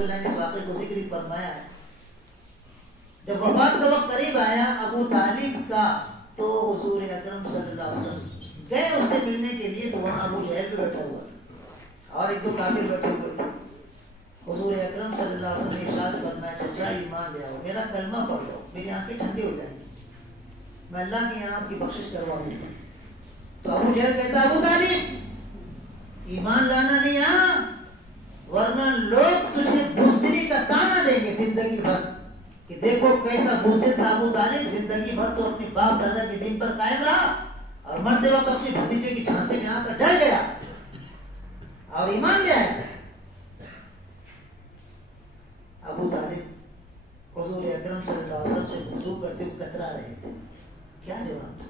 اللہ نے اس واقعے کو ذکر فرمایا ہے. جب وفات کا وقت قریب آیا ابو طالب کا تو حضور اکرم صلی اللہ علیہ وسلم گئے اس سے ملنے کے لیے. تو وہاں ابو جہل بھی بیٹھا ہوا تھا اور ایک دو کافر بیٹھے ہوئے تھے. حضور اکرم صلی اللہ علیہ وسلم نے ارشاد فرمایا چچا ایمان لے آؤ, میرا کلمہ پڑھ لو, میری آنکھیں ٹھنڈی ہو جائیں گی, میں اللہ کے یہاں آپ کی بخشش کروا دوں گا. تو ابو جہل کہتا ابو طالب ایمان لانا نہیں ورنہ لوگ تجھے بزدلی کا تانا دیں گے زندگی بھر کہ دیکھو کیسا بزدل تھا ابو طالب, زندگی بھر تو اپنے باپ دادا کے دین پر قائم رہا اور مرتے وقت اپنے بھتیجے کی جھانسی میں آ کر ڈر گیا اور ایمان لے آیا. ابو طالب حضور اکرم صلی اللہ علیہ وسلم سے گفتگو کرتے ہوئے کترا رہے تھے, کیا جواب تھا.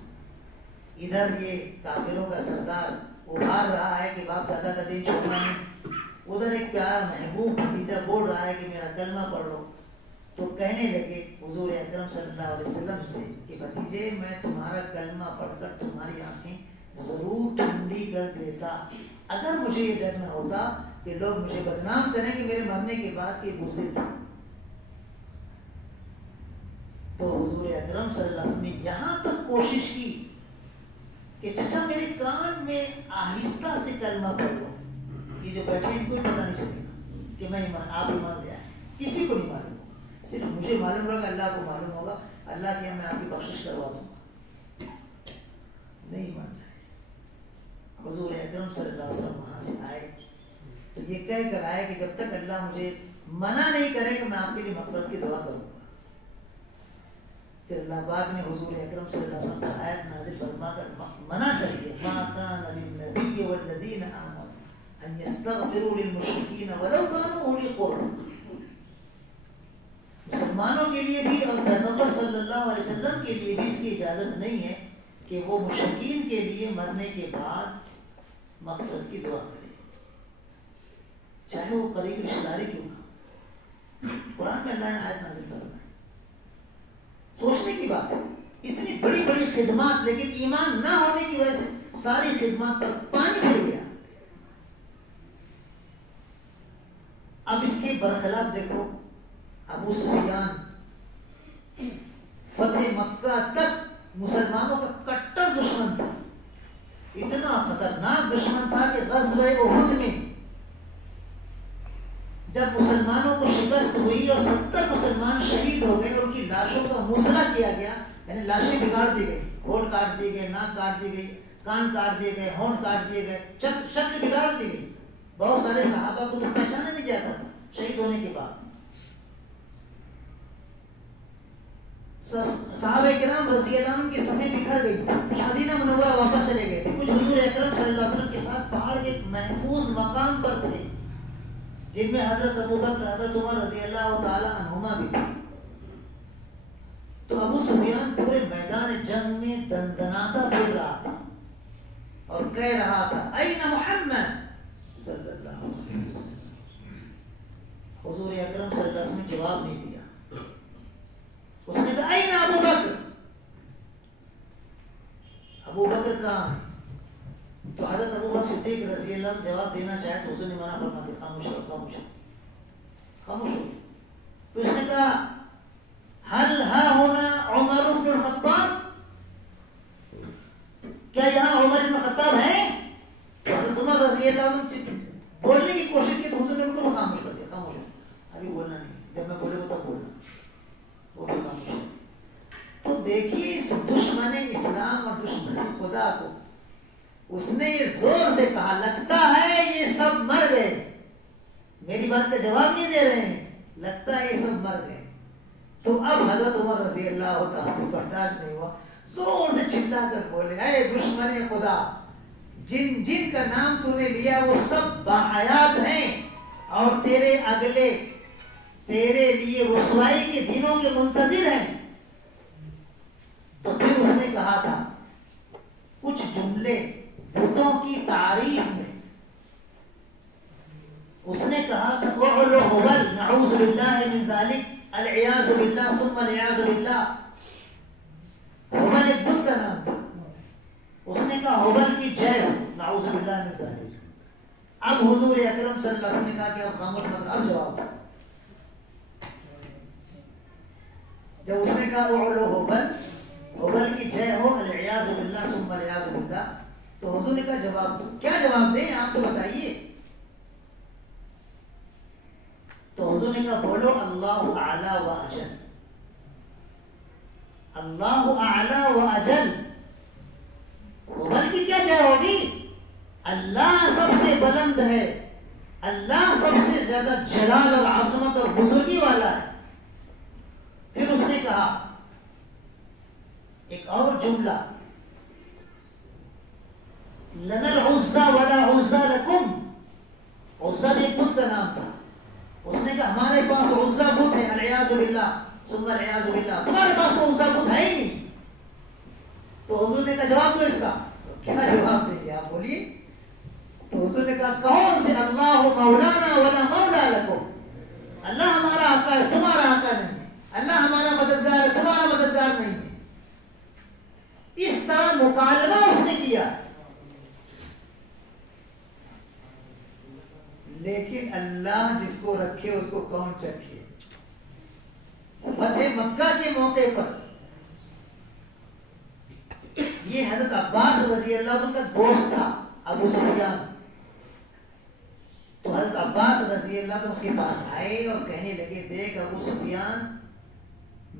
ادھر یہ کافروں کا سردار ابھار رہا ہے کہ باپ دادا کا دین چھوڑنا نہیں, ادھر ایک پیارا محبوب بھتیجا بول رہا ہے کہ میرا کلمہ پڑھ لو. تو کہنے لگے حضور اکرم صلی اللہ علیہ وسلم سے کہ بھتیجے میں تمہارا کلمہ پڑھ کر تمہاری آنکھیں ضرور ٹھنڈی کر دیتا اگر مجھے یہ ڈر نہ ہوتا کہ لوگ مجھے بدنام کریں کہ میرے مرنے کے بعد یہ بزدل تھا. تو حضور اکرم صلی اللہ علیہ وسلم نے یہاں تک کوشش کی کہ چچا میرے کان میں آہستہ سے کلمہ پڑھ لو, یہ جو بیٹھے ان کو پتہ نہیں چلے گا کہ میں آپ ایمان لے آئے, کسی کو نہیں معلوم ہوگا, صرف مجھے معلوم ہوگا, اللہ کو معلوم ہوگا, اللہ کے یہاں میں آپ کی بخشش کروا دوں گا. نہیں مان لائے. حضور اکرم صلی اللہ علیہ وسلم وہاں سے آئے تو یہ کہہ کر آئے کہ جب تک اللہ مجھے منع نہیں کرے کہ میں آپ کے لیے مغفرت کی دعا کروں گا. پھر اللہ پاک نے حضور اکرم صلی اللہ علیہ وسلم کی آیت نازل فرما کر منع کر دیا, ما کان للنبی والذین آمنوا ان یستغفروا للمشرکین ولو کانوا اولی قربى. مسلمانوں کے لیے بھی اور پیغمبر صلی اللہ علیہ وسلم کے لیے بھی اس کی اجازت نہیں ہے کہ وہ مشرکین کے لیے مرنے کے بعد مغفرت کی دعا کرے, چاہے وہ قریب رشتہ داری کیوں نہ. قرآن میں اللہ نے آیت نازل فرمائی. سوچنے کی بات ہے, اتنی بڑی بڑی خدمات لیکن ایمان نہ ہونے کی وجہ سے ساری خدمات پر پانی پھر گیا. اب اس کے برخلاف دیکھو ابو سفیان فتح مکہ تک مسلمانوں کا کٹر دشمن تھا, اتنا خطرناک دشمن تھا کہ غزوہ احد میں جب مسلمانوں کو شکست ہوئی اور 70 مسلمان شہید ہو گئے اور ان کی لاشوں کا مسئلہ کیا گیا, یعنی لاشیں بگاڑ دی گئی, ہونٹ کاٹ دیے گئے, ناک کاٹ دی گئی, کان کاٹ دیے گئے, ہونٹ کاٹ دیے گئے, شکل بگاڑ دی گئی. بہت سارے صحابہ کو تو پہچانا نہیں جاتا تھا شہید ہونے کے بعد. صحابہ کرام رضی اللہ عنہ کی صفیں بکھر گئی تھی, مدینہ منورہ واپس چلے گئے تھے. کچھ حضور اکرم صلی اللہ علیہ وسلم کے ساتھ پہاڑ کے ایک محفوظ مقام پر تھے جن میں حضرت ابوبکر, حضرت عمر رضی اللہ تعالی عنہما بھی تھے. تو ابو سفیان پورے میدان جنگ میں دندناتا پھر رہا تھا اور کہہ رہا تھا این محمد صلی اللہ علیہ وسلم. حضور اکرم صلی اللہ علیہ وسلم نے جواب نہیں دیا. اس نے کہا این ابو بکر, ابو بکر کہاں ہے؟ تو حضرت ابو بکر صدیق رضی اللہ عنہ جواب دینا چاہے تو حضور نے منع فرما دیا, خاموش ہو خاموش ہو خاموش ہو. تو اس نے کہا هل ها هنا عمر بن الخطاب, کیا یہاں عمر بن الخطاب ہیں؟ تو حضرت عمر رضی اللہ عنہ بولنے کی کوشش کی تو حضور نے ان کو خاموش کر دیا, خاموش ہو, ابھی بولنا نہیں, جب میں بولے گا تب بولنا. وہ بھی خاموش ہے. تو دیکھیے اس دشمن اسلام اور دشمن خدا کو اس نے یہ زور سے کہا لگتا ہے یہ سب مر گئے. میری بات کا جواب نہیں دے رہے ہیں, لگتا ہے یہ سب مر گئے. تو اب حضرت عمر رضی اللہ تعالیٰ سے برداشت نہیں ہوا, زور سے چلا کر بولے اے دشمن خدا, جن جن کا نام تو نے لیا وہ سب باحیات ہیں اور تیرے اگلے تیرے لیے رسوائی کے دنوں کے منتظر ہیں. تو پھر اس نے کہا تھا کچھ جملے بتوں کی تعریف میں. اس نے کہا تھا اعلو حبل نعوذ باللہ من ذالک, العیاذ باللہ ثم العیاذ باللہ. حبل ایک بت کا نام تھا. اس نے کہا حبل کی جے ہو, نعوذ باللہ من ذالک. اب حضور اکرم صلی اللہ علیہ وسلم نے کہا کہ اب خاموش مت, اب جواب. کہا اعلو حبل، حبل کی جے ہو، العیاذ باللہ ثم العیاذ باللہ. تو حضور نے کہا جواب دو. کیا جواب دیں آپ تو بتائیے. تو حضور نے کہا بولو اللہ اعلی و اجل. اللہ اعلی و اجل. حبل کی کیا جے ہوگی؟ اللہ سب سے بلند ہے، اللہ سب سے زیادہ جلال اور عظمت اور بزرگی والا ہے. پھر اس نے کہا ایک اور جملہ، لنا العزا ولا عزا لکم. عزا بھی ایک بت کا نام تھا. اس نے کہا ہمارے پاس عزا بت ہے، العیاذ باللہ ثم العیاذ باللہ، تمہارے پاس تو عزا بت ہے ہی نہیں. تو حضور نے کہا جواب دو اس کا. کیا جواب دیں گے آپ بولیے. تو حضور نے کہا کون سے اللہ مولانا ولا مولا لکم. اللہ ہمارا آقا ہے، تمہارا آقا نہیں ہے. اللہ ہمارا مددگار ہے، تمہارا مددگار نہیں ہے. اس طرح مکالمہ اس نے کیا. لیکن اللہ جس کو رکھے اس کو کون چکھے. فتح مکہ کے موقع پر یہ حضرت عباس رضی اللہ عنہ کا دوست تھا ابو سفیان. تو حضرت عباس رضی اللہ عنہ اس کے پاس آئے اور کہنے لگے دیکھ ابو سفیان،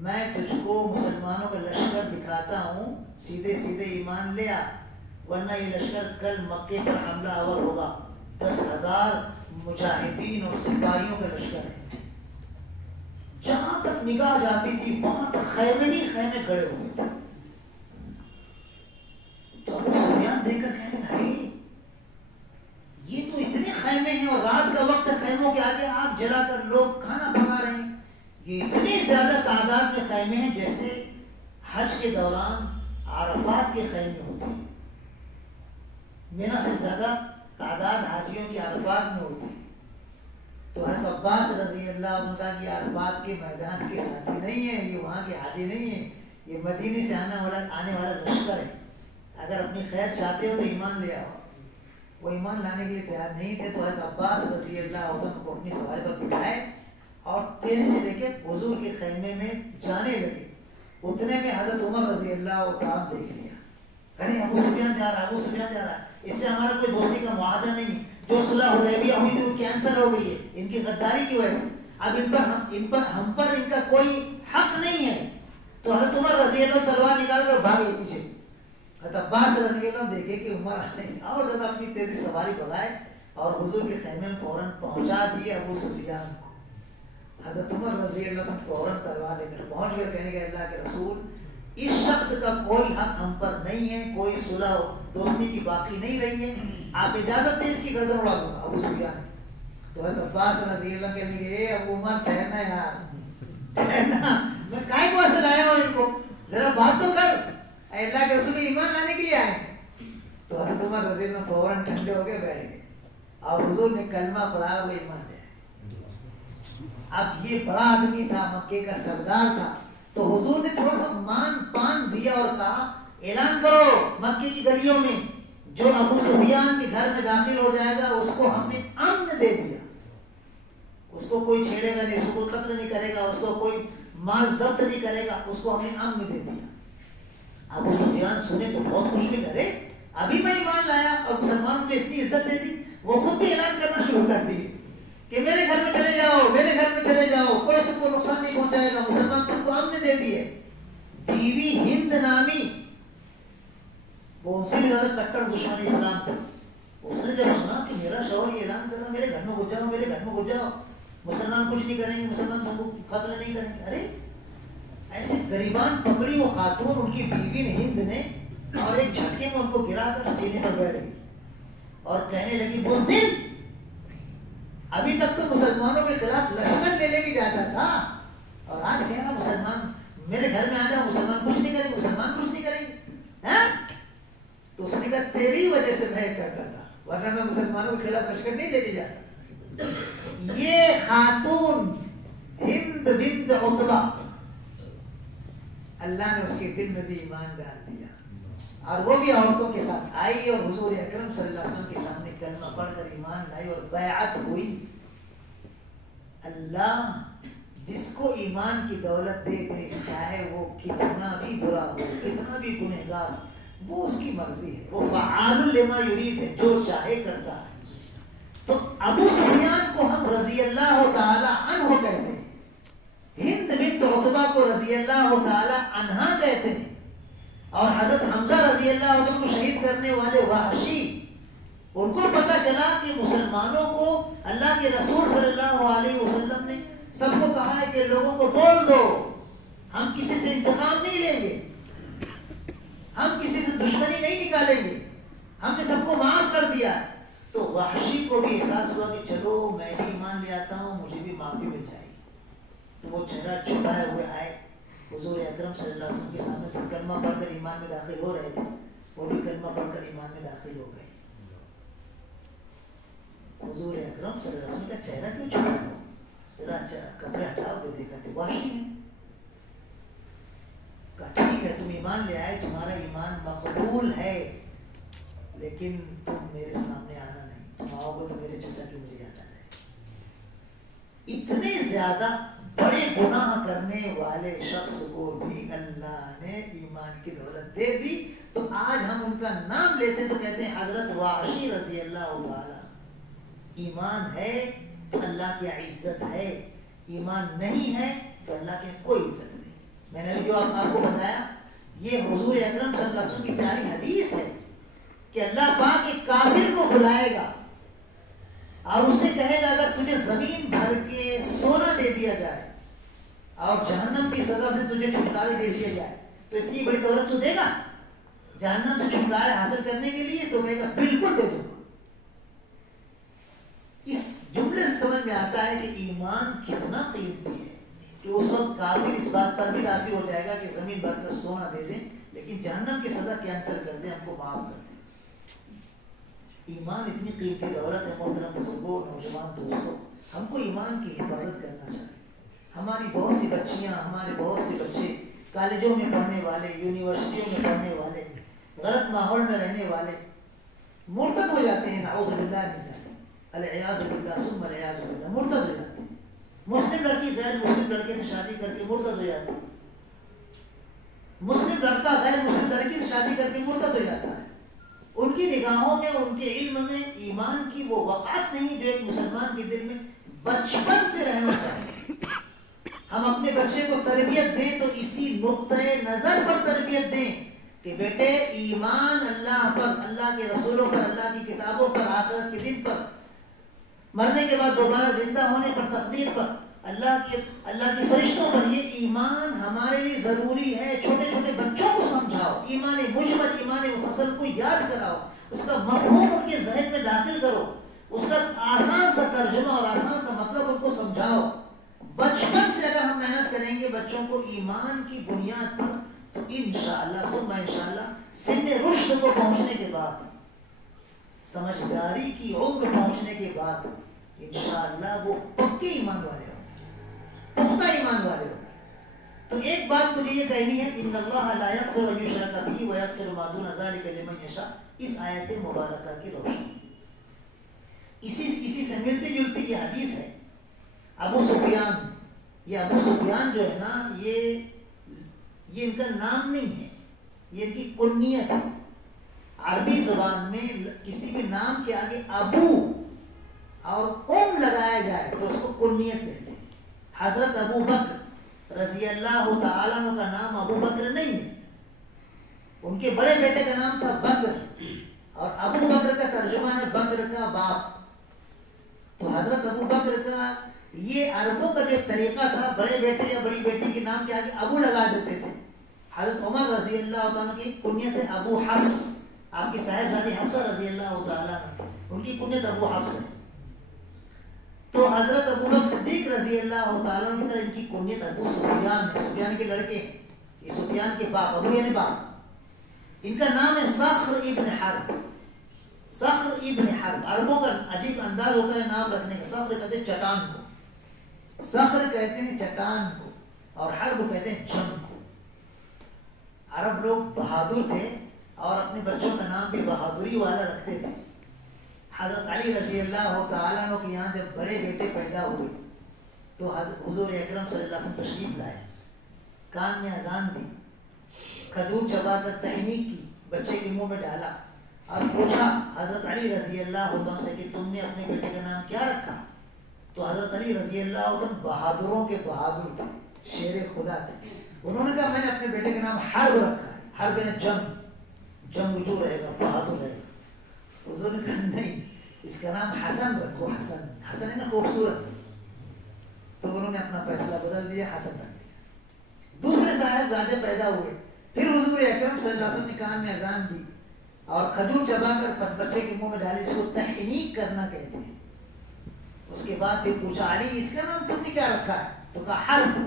میں تجھ کو مسلمانوں کا لشکر دکھاتا ہوں، سیدھے سیدھے ایمان لے آ، ورنہ یہ لشکر کل مکے پر حملہ آور ہوگا. 10,000 مجاہدین اور سپاہیوں کا لشکر ہے. جہاں تک نگاہ جاتی تھی وہاں تک خیمے ہی خیمے کھڑے ہوئے تھے. تو ابو سفیان دیکھ کر کہنے لگے یہ تو اتنے خیمے ہیں اور رات کا وقت خیموں کے آگے آگ جلا کر لوگ کھانا پکا رہے ہیں. یہ اتنی زیادہ تعداد میں خیمے ہیں جیسے حج کے دوران عرفات کے خیمے ہوتے ہیں. مینا سے زیادہ تعداد حاجیوں کی عرفات میں ہوتی ہے. تو حضرت عباس رضی اللہ عنہ کا یہ عرفات کے میدان کے ساتھی نہیں ہے، یہ وہاں کے حاجی نہیں ہے، یہ مدینے سے آنے والا لشکر ہے. اگر اپنی خیر چاہتے ہو تو ایمان لے آؤ. وہ ایمان لانے کے لیے تیار نہیں تھے. تو حضرت عباس رضی اللہ عنہ کو اپنی سواری پر بٹھائے اور تیزی سے لے کے حضور کے خیمے میں جانے لگے. اتنے میں حضرت عمر رضی اللہ عنہ دیکھ لیا. ارے ابو سفیان جا رہا ہے، ابو سفیان جا رہا ہے. اس سے ہمارا کوئی دوستی کا معاہدہ نہیں ہے. جو صلح حدیبیہ ہوئی تھی وہ کینسل ہو گئی ہے ان کی غداری کی وجہ سے. اب ہم پر ان کا کوئی حق نہیں ہے. تو حضرت عمر رضی اللہ تلوار نکال کر بھاگے پیچھے. حضرت عباس رضی اللہ دیکھے کہ عمر اور زیادہ اپنی تیزی سواری بغائے اور حضور کے خیمے میں فوراً پہنچا دیے ابو سفیان کو. حضرت عمر رضی اللہ عنہ فوراً تلوار لے کر پہنچ گئے. کہنے کے اللہ کے رسول اس شخص کا کوئی حق ہم پر نہیں ہے، کوئی صلح دوستی کی باقی نہیں رہی ہے، آپ اجازت دیں اس کی گردن اڑا دوں گا. ابو سفیان تو حضرت عباس رضی اللہ کہنے لگے اے ابو عمر ٹھہرنا یار، ٹھہرنا، میں کائے کو سے لایا ہوں ان کو، ذرا بات تو کر. اللہ کے رسول ایمان لانے کے لیے آئے. تو حضرت عمر رضی اللہ فوراً ٹھنڈے ہو کے بیٹھ گئے اور حضور نے کلمہ پڑھا، وہ ایمان لے آئے. اب یہ بڑا آدمی تھا، مکے کا سردار تھا. تو حضور نے تھوڑا سا مان پان دیا اور کہا اعلان کرو مکے کی گلیوں میں جو ابو سفیان کے گھر میں داخل ہو جائے گا اس کو ہم نے امن دے دیا. اس کو کوئی چھیڑے گا نہیں، اس کو کوئی قتل نہیں کرے گا، اس کو کوئی مال ضبط نہیں کرے گا، اس کو ہم نے امن دے دیا. ابو سفیان سنے تو بہت خوش بھی کرے، ابھی میں ایمان لایا اور مسلمانوں کو اتنی عزت دے دی. وہ خود بھی اعلان کرنا شروع کر دی کہ میرے گھر میں چلے جاؤ، میرے گھر میں چلے جاؤ، کوئی تم کو نقصان نہیں پہنچائے گا، مسلمان تم کو امن دے دیے. بیوی ہند نامی وہ ان سے بھی زیادہ کٹر دشمن اسلام تھا. اس نے جب سنا کہ میرا شوہر یہ اعلان کر رہا میرے گھر میں گھس جاؤ، میرے گھر میں گھس جاؤ، مسلمان کچھ نہیں کریں گے، مسلمان تم کو قتل نہیں کریں گے. ارے ایسے غریبان پکڑی وہ خاتون، ان کی بیوی نے ہند نے، اور ایک جھٹکے میں ان کو گرا کر سینے پر بیٹھ گئی اور کہنے لگی بزدل، ابھی تک تو مسلمانوں کے خلاف لشکر لے لے کے جاتا تھا اور آج کہنا مسلمان میرے گھر میں آ جاؤ، مسلمان کچھ نہیں کریں گے، مسلمان کچھ نہیں کریں گے. تو اس نے کہا تیری وجہ سے میں کرتا تھا، ورنہ میں مسلمانوں کے خلاف لشکر نہیں لے کے جاتا. یہ خاتون ہند بنت عتبہ، اللہ نے اس کے دل میں بھی ایمان ڈال دیا اور وہ بھی عورتوں کے ساتھ آئی اور حضور اکرم صلی اللہ علیہ وسلم کے سامنے کلمہ پڑھ کر ایمان لائی اور بیعت ہوئی. اللہ جس کو ایمان کی دولت دے دے، چاہے وہ کتنا بھی برا ہو، کتنا بھی گنہگار ہو، وہ اس کی مرضی ہے، وہ فعال لما یرید ہے، جو چاہے کرتا ہے۔ تو ابو سفیان کو ہم رضی اللہ تعالی عنہ کہتے ہیں، ہند بنت عتبہ کو رضی اللہ تعالی عنہا کہتے ہیں، اور حضرت حمزہ رضی اللہ عنہ کو شہید کرنے والے وحشی، ان کو پتہ چلا کہ مسلمانوں کو اللہ کے رسول صلی اللہ علیہ وسلم نے سب کو کہا ہے کہ لوگوں کو بول دو، ہم کسی سے انتقام نہیں لیں گے، ہم کسی سے دشمنی نہیں نکالیں گے، ہم نے سب کو معاف کر دیا ہے۔ تو وحشی کو بھی احساس ہوا کہ چلو میں بھی ایمان لے آتا ہوں، مجھے بھی معافی مل جائے گی۔ تو وہ چہرہ چھپائے ہوئے آئے حضور اکرم صلی اللہ علیہ وسلم کے سامنے سے، کلمہ پڑھ کر ایمان میں داخل ہو رہے تھے، وہ بھی کلمہ پڑھ کر ایمان میں داخل ہو گئے۔ حضور اکرم صلی اللہ علیہ وسلم کا چہرہ کیوں چھپایا ہو؟ ذرا کپڑے ہٹاؤ دے دیکھا تھے، وحشی ہے۔ کہا ٹھیک ہے، تم ایمان لے آئے، تمہارا ایمان مقبول ہے، لیکن تم میرے سامنے آنا نہیں، تم آؤ گے تو میرے چچا کی مجھے یاد آ جائے گی۔ اتنے زیادہ بڑے گناہ کرنے والے شخص کو بھی اللہ نے ایمان کی دولت دے دی، تو آج ہم ان کا نام لیتے تو کہتے ہیں حضرت وحشی رضی اللہ تعالی۔ ایمان ہے تو اللہ کی عزت ہے، ایمان نہیں ہے تو اللہ کی کوئی عزت نہیں۔ میں نے جو آپ کو بتایا یہ حضور اکرم صلی اللہ علیہ وسلم کی پیاری حدیث ہے کہ اللہ پاک ایک کافر کو بلائے گا اور اس سے کہے گا اگر تجھے زمین بھر کے سونا دے دیا جائے اور جہنم کی سزا سے تجھے چھٹکارے دے دیا جائے تو اتنی بڑی دولت تو دے گا جہنم سے چھٹکارے حاصل کرنے کے لیے؟ تو کہے گا بالکل دے دوں گا۔ اس جملے سے سمجھ میں آتا ہے کہ ایمان کتنا قیمتی ہے کہ اس وقت کافر اس بات پر بھی راضی ہو جائے گا کہ زمین بھر کر سونا دے دیں لیکن جہنم کی سزا کینسل کر دیں، ہم کو معاف کر دیں۔ ایمان اتنی قیمتی دولت ہے محترم بزرگوں، نوجوان دوستوں، ہم کو ایمان کی حفاظت کرنا چاہیے۔ ہماری بہت سی بچیاں، ہمارے بہت سے بچے کالجوں میں پڑھنے والے، یونیورسٹیوں میں پڑھنے والے، غلط ماحول میں رہنے والے مرتد ہو جاتے ہیں، نعوذ باللہ من ذلک، العیاذ باللہ ثم العیاذ باللہ، مرتد ہو جاتے ہیں۔ مسلم لڑکی غیر مسلم لڑکے سے شادی کر کے مرتد ہو جاتی ہے، مسلم لڑکا غیر مسلم لڑکی سے شادی کر کے مرتد ہو جاتا ہے۔ ان کی نگاہوں میں، ان کے علم میں ایمان کی وہ وقعت نہیں جو ایک مسلمان کے دل میں بچپن سے رہنا چاہیے۔ ہم اپنے بچے کو تربیت دیں تو اسی نقطۂ نظر پر تربیت دیں کہ بیٹے ایمان اللہ پر، اللہ کے رسولوں پر، اللہ کی کتابوں پر، آخرت کے دن پر، مرنے کے بعد دوبارہ زندہ ہونے پر، تقدیر پر، اللہ کے فرشتوں پر، یہ ایمان ہمارے لیے ضروری ہے۔ چھوٹے چھوٹے بچوں کو سمجھاؤ، ایمان مجمل، ایمان مفصل کو یاد کراؤ، اس کا مفہوم ان کے ذہن میں داخل کرو، اس کا آسان سا ترجمہ اور آسان سا مطلب ان کو سمجھاؤ۔ بچپن سے اگر ہم محنت کریں گے بچوں کو ایمان کی بنیاد پر تو انشاءاللہ ثم انشاءاللہ سن رشد کو پہنچنے کے بعد، سمجھداری کی عمر پہنچنے کے بعد انشاءاللہ وہ پکے ایمان والے ہوں، پختہ ایمان والے ہوں۔ تو ایک بات مجھے یہ کہنی ہے، ان اللہ لا یغفر ان یشرک بہ ویغفر ما دون ذلک لمن یشاء، اس آیت مبارکہ کی روشنی اسی سے ملتی جلتی یہ حدیث ہے۔ ابو سفیان، یہ ابو سفیان جو ہے نا، یہ ان کا نام نہیں ہے، یہ ان کی کنیت ہے۔ عربی زبان میں کسی بھی نام کے آگے ابو اور لگایا جائے تو اس کو کنیت کہتے ہیں۔ حضرت ابو بکر رضی اللہ تعالیٰ عنہ کا نام ابو بکر نہیں ہے، ان کے بڑے بیٹے کا نام تھا بکر، اور ابو بکر کا ترجمہ ہے بکر کا باپ۔ تو حضرت ابو بکر کا یہ عربوں کا جو طریقہ تھا، بڑے بیٹے یا بڑی بیٹی کے نام کے آگے ابو لگا دیتے تھے۔ حضرت عمر رضی اللہ تعالیٰ کی کنیت ہے ابو حفص، آپ کی صاحبزادی حفصہ رضی اللہ تعالیٰ عنہ، ان کی کنیت ابو حفص ہے۔ تو حضرت ابو بکر صدیق رضی اللہ تعالیٰ عنہ کی طرح ان کی کنیت ابو سفیان ہے، سفیان کے لڑکے ہیں، یہ سفیان کے باپ، ابو یعنی باپ۔ ان کا نام ہے صخر ابن حرب، صخر ابن حرب۔ عربوں کا عجیب انداز ہوتا ہے نام رکھنے کا، صخر کہتے ہیں چٹان کو، صخر کہتے ہیں چٹان کو، اور حرب کہتے ہیں جنگ کو۔ عرب لوگ بہادر تھے اور اپنے بچوں کا نام بھی بہادری والا رکھتے تھے۔ حضرت علی رضی اللہ تعالیٰ عنہ کے یہاں جب بڑے بیٹے پیدا ہوئے تو حضور اکرم صلی اللہ علیہ وسلم تشریف لائے، کان میں اذان دی، کھجور چبا کر تحنیک کی، بچے کے منہ میں ڈالا اور پوچھا حضرت علی رضی اللہ عنہ سے کہ تم نے اپنے بیٹے کا نام کیا رکھا؟ تو حضرت علی رضی اللہ عنہ بہادروں کے بہادر تھے، شیر خدا تھے، انہوں نے کہا میں نے اپنے بیٹے کا نام حرب رکھا ہے، حرب یعنی جنگ جو رہے گا بہادر رہے گا۔ حضور نے کہا نہیں، اس کا نام حسن رکھو، حسن ہے نا خوبصورت، تو انہوں نے اپنا فیصلہ بدل دیا، حسن رکھ دیا۔ دوسرے صاحبزادے پیدا ہوئے، پھر حضور اکرم صلی اللہ علیہ وسلم نے کان میں اذان دی اور کھجور چبا کر بچے کے منہ میں ڈالی، اس کو تحنیک کرنا کہتے ہیں۔ اس کے بعد پھر پوچھا علی اس کا نام تم نے کیا رکھا ہے؟ تو کہا حرب،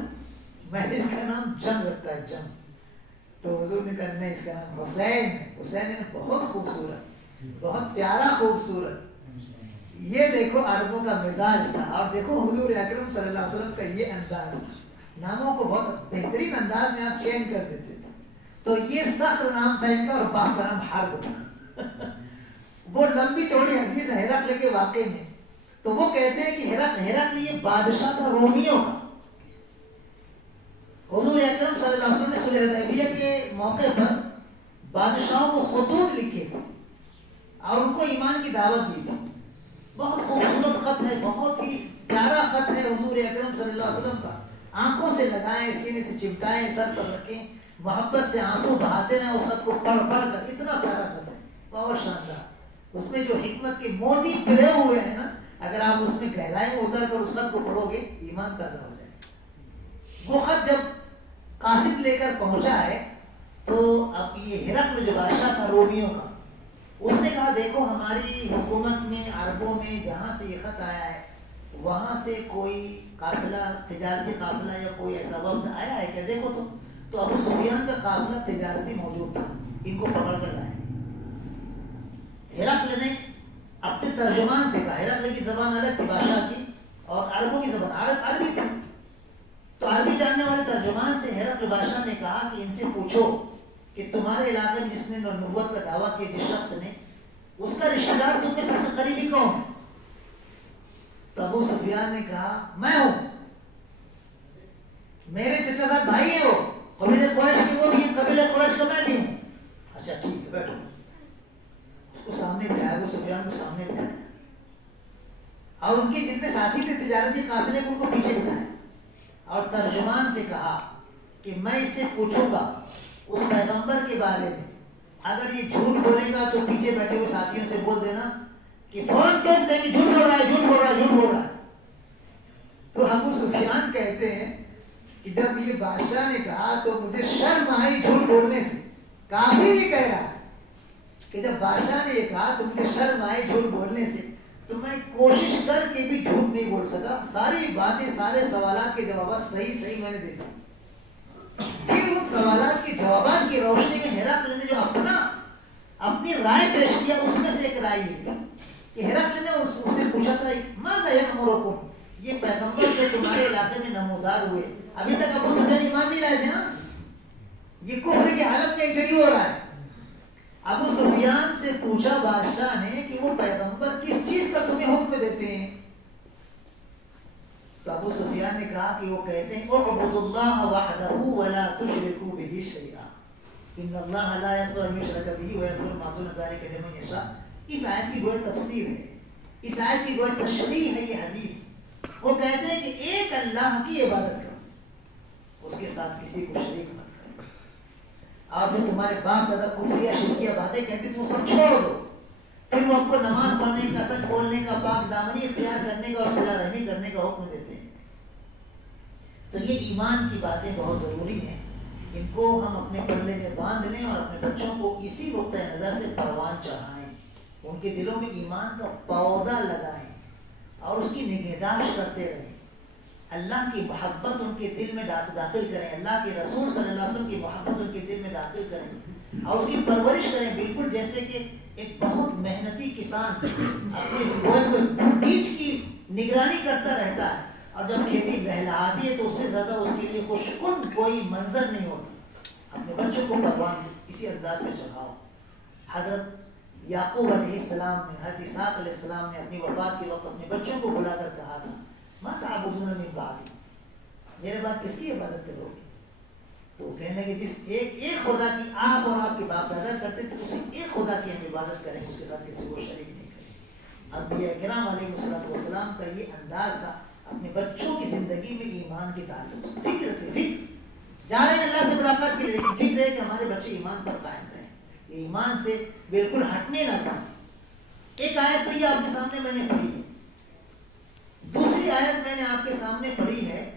میں نے اس کا نام جنگ رکھا ہے، جنگ۔ تو حضور نے کہا نہیں، اس کا نام حسین ہے، حسین ہے بہت خوبصورت، بہت پیارا خوبصورت۔ یہ دیکھو عربوں کا مزاج تھا، اور دیکھو حضور اکرم صلی اللہ علیہ وسلم کا یہ انداز تھا، ناموں کو بہت بہترین انداز میں آپ چینج کر دیتے تھے۔ تو یہ سخت نام تھا ان کا، اور باپ کا نام حرب تھا۔ وہ لمبی چوڑی حدیث ہے ہرقل کے واقعے میں، تو وہ کہتے ہیں کہ ہرقل یہ بادشاہ تھا رومیوں کا۔ حضور اکرم صلی اللہ علیہ وسلم نے صلح حدیبیہ کے موقع پر بادشاہوں کو خطوط لکھے تھے اور ان کو ایمان کی دعوت دی تھی۔ بہت خوبصورت خط ہے، بہت ہی پیارا خط ہے حضور اکرم صلی اللہ علیہ وسلم کا، آنکھوں سے لگائیں، سینے سے چمٹائیں، سر پر رکھیں، محبت سے آنسو بہاتے رہیں اس خط کو پڑھ کر۔ اتنا پیارا خط ہے، بہت شاندار۔ اس میں جو حکمت کے موتی پھرے ہوئے ہیں نا، اگر آپ اس میں گہرائی میں اتر کر اس خط کو پڑھو گے ایمان تازہ ہو جائے گا۔ وہ خط جب قاصد لے کر پہنچا ہے تو اب یہ ہرقل جو بادشاہ تھا رومیوں کا، اس نے کہا دیکھو ہماری حکومت میں، عربوں میں جہاں سے یہ خط آیا ہے وہاں سے کوئی قافلہ، تجارتی قافلہ یا کوئی ایسا وفد آیا ہے کیا؟ دیکھو تو ابو سفیان کا قافلہ تجارتی موجود تھا، ان کو پکڑ کر لائے۔ ہرقل نے اپنے ترجمان سے کہا، ہرقل کی زبان الگ تھی بادشاہ کی، اور عربوں کی زبان عربی تھی، تو عربی جاننے والے ترجمان سے ہرقل بادشاہ نے کہا کہ ان سے پوچھو کہ تمہارے علاقے میں جس نے نبوت کا دعویٰ کیا جس شخص نے، اس کا رشتہ دار تم میں سب سے قریبی کون ہے؟ تو ابو سفیان نے کہا میں ہوں، میرے چچا زاد بھائی ہیں، وہ قبیلہ قریش کے، وہ بھی قبیلہ قریش کا میں بھی ہوں۔ اچھا ٹھیک ہے بیٹھو۔ اس کو سامنے بٹھایا، ابو سفیان کو سامنے بٹھایا، اور ان کے جتنے ساتھی تھے تجارتی قافلے ان کو پیچھے بٹھایا، اور ترجمان سے کہا کہ میں اس سے پوچھوں گا اس پیغمبر کے بارے میں، اگر یہ جھوٹ بولے گا تو پیچھے بیٹھے ہوئے ساتھیوں سے بول دینا کہ فوراً ٹوک دیں کہ جھوٹ بول رہا ہے، جھوٹ بول رہا ہے، جھوٹ بول رہا ہے۔ تو ابو سفیان کہتے ہیں کہ جب یہ بادشاہ نے کہا تو مجھے شرم آئی جھوٹ بولنے سے، کافی بھی کہہ رہا ہے کہ جب بادشاہ نے یہ کہا تو مجھے شرم آئی جھوٹ بولنے سے، تو میں کوشش کر کے بھی جھوٹ نہیں بول سکا، ساری باتیں، سارے سوالات کے جوابات صحیح میں نے دے دی۔ پھر ان سوالات کے جوابات کی روشنی میں ہرقل نے جو اپنی رائے پیش کیا، اس میں سے ایک رائے یہ تھی کہ ہرقل نے اسے پوچھا تھا ماذا یأمرکم، یہ پیغمبر جو تمہارے علاقے میں نمودار ہوئے، ابھی تک ابو سفیان ایمان نہیں لائے تھے نا، یہ کفر کی حالت میں انٹرویو ہو رہا ہے۔ ابو سفیان سے پوچھا بادشاہ نے کہ وہ پیغمبر کس چیز کا تمہیں حکم دیتے ہیں؟ تو ابو سفیان نے کہا کہ وہ کہتے ہیں اعبدوا اللہ وحدہ ولا تشرکوا بہ شیئا ان اللہ لا یغفر ان یشرک بہ ویغفر ما دون ذلک لمن یشاء۔ اس آیت کی گویا تفسیر ہے، اس آیت کی گویا تشریح ہے یہ حدیث۔ وہ کہتے ہیں کہ ایک اللہ کی عبادت کرو، اس کے ساتھ کسی کو شریک مت کرو، اور جو تمہارے باپ دادا کفریہ شرکیہ باتیں کہتے ہیں وہ سب چھوڑ دو، پھر وہ آپ کو نماز پڑھنے کا، سچ بولنے کا، پاک دامنی اختیار کرنے کا اور صلہ رحمی کرنے کا حکم دیتے ہیں۔ تو یہ ایمان کی باتیں بہت ضروری ہیں، ان کو ہم اپنے پلے میں باندھ لیں اور اپنے بچوں کو اسی نقطۂ نظر سے پروان چڑھائیں، ان کے دلوں میں ایمان کا پودا لگائیں اور اس کی نگہداشت کرتے رہیں، اللہ کی محبت ان کے دل میں داخل کریں، اللہ کے رسول صلی اللہ علیہ وسلم کی محبت ان کے دل میں داخل کریں اور اس کی پرورش کریں، بالکل جیسے کہ ایک بہت محنتی کسان اپنے بیج کی نگرانی کرتا رہتا ہے، اور جب کھیتی لہلہاتی ہے تو اس سے زیادہ اس کے لیے خوشکن کوئی منظر نہیں ہوتا۔ اپنے بچوں کو پروان اسی انداز میں چڑھاؤ۔ حضرت یعقوب علیہ السلام نے، حضرت اسحاق علیہ السلام نے اپنی وفات کے وقت اپنے بچوں کو بلا کر کہا تھا ما تعبدون من بعدی، میرے بعد کس کی عبادت کرو گے؟ تو کہنے لگے جس ایک خدا کی آپ اور آپ کے باپ پیدا کرتے تھے اسی ایک خدا کی ہم عبادت کریں، اس کے ساتھ کسی کو شریک نہیں کریں۔ انبیاء کرام علیہ السلام کا یہ انداز تھا اپنے بچوں کی زندگی میں ایمان کے تعلق سے۔ فکر تھے، فکر جا رہے ہیں اللہ سے ملاقات کے لیے، لیکن فکر ہے کہ ہمارے بچے ایمان پر قائم رہیں، یہ ایمان سے بالکل ہٹنے نہ پائیں۔ ایک آیت تو یہ آپ کے سامنے میں نے پڑھی ہے، دوسری آیت میں نے آپ کے سامنے پڑھی ہے